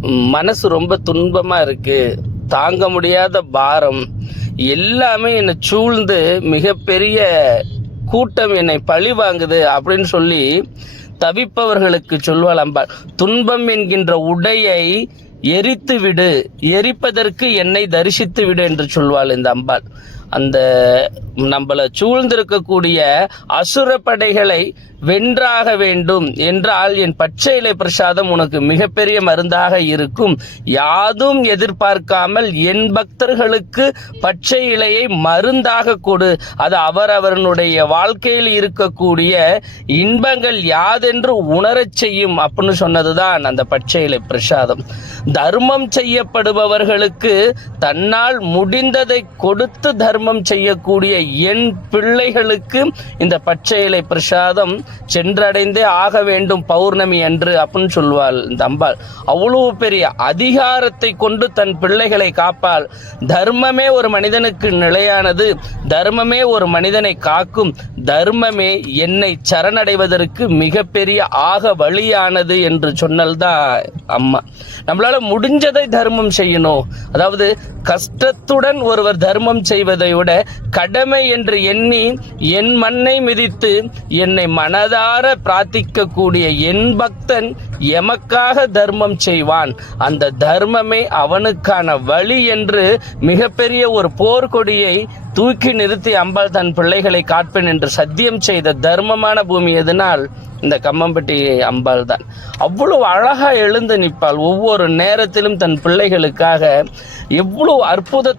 மனசு ரொம்ப துன்பமா இருக்கு. தாங்க முடியாத பாரம். எல்லாமே என்னை சூழ்ந்து மிகப்பெரிய கூட்டம் என்னை பழி வாங்குது அப்படின்னு சொல்லி தவிப்பவர்களுக்கு சொல்வாள் அம்பாள். துன்பம் என்கின்ற உடையை எரித்து விடு எரிப்பதற்கு என்னை தரிசித்து விடு என்று சொல்வாள் இந்த அம்பாள். அந்த நம்மளை சூழ்ந்திருக்கக்கூடிய அசுர படைகளை வென்றாக வேண்டும் என்றால் என் பச்சை இலை பிரசாதம் உனக்கு மிகப்பெரிய மருந்தாக இருக்கும். யாதும் எதிர்பார்க்காமல் என் பக்தர்களுக்கு பச்சை இலையை மருந்தாக கொடு. அது அவரவர்களுடைய வாழ்க்கையில் இருக்கக்கூடிய இன்பங்கள் யாதென்று உணரச் செய்யும் அப்படின்னு சொன்னதுதான் அந்த பச்சை இலை பிரசாதம். தர்மம் செய்யப்படுபவர்களுக்கு தன்னால் முடிந்ததை கொடுத்து தர்மம் செய்யக்கூடிய என் பிள்ளைகளுக்கு இந்த பச்சை இலை பிரசாதம் சென்றடைந்தே ஆக வேண்டும் பௌர்ணமி என்று அப்படின்னு சொல்வாள் இந்த அம்பாள். அவ்வளவு பெரிய அதிகாரத்தை கொண்டு தன் பிள்ளைகளை காப்பாள். தர்மமே ஒரு மனிதனுக்கு நிலையானது. தர்மமே ஒரு மனிதனை காக்கும். தர்மமே என்னை சரணடைவதற்கு மிகப்பெரிய ஆக வழியானது என்று சொன்னல்தான் அம்மா. நம்மளால முடிஞ்சதை தர்மம் செய்யணும். அதாவது கஷ்டத்துடன் ஒருவர் தர்மம் செய்வதை விட கடமை என்று எண்ணி என் மண்ணை மிதித்து என்னை மனதார பிரார்த்திக்கக்கூடிய என் பக்தன் எமக்காக தர்மம் செய்வான். அந்த தர்மமே அவனுக்கான வழி என்று மிகப்பெரிய ஒரு போர்க்கொடியை தூக்கி நிறுத்தி அம்பாள் தன் பிள்ளைகளை காட்பேன் என்று சத்தியம் செய்த தர்மமான பூமி எதனால் இந்த கம்மம்பட்டி அம்பாள் தான். அவ்வளவு அழகா எழுந்து நிற்பாள். ஒவ்வொரு நேரத்திலும் தன் பிள்ளைகளுக்காக எவ்வளவு அற்புத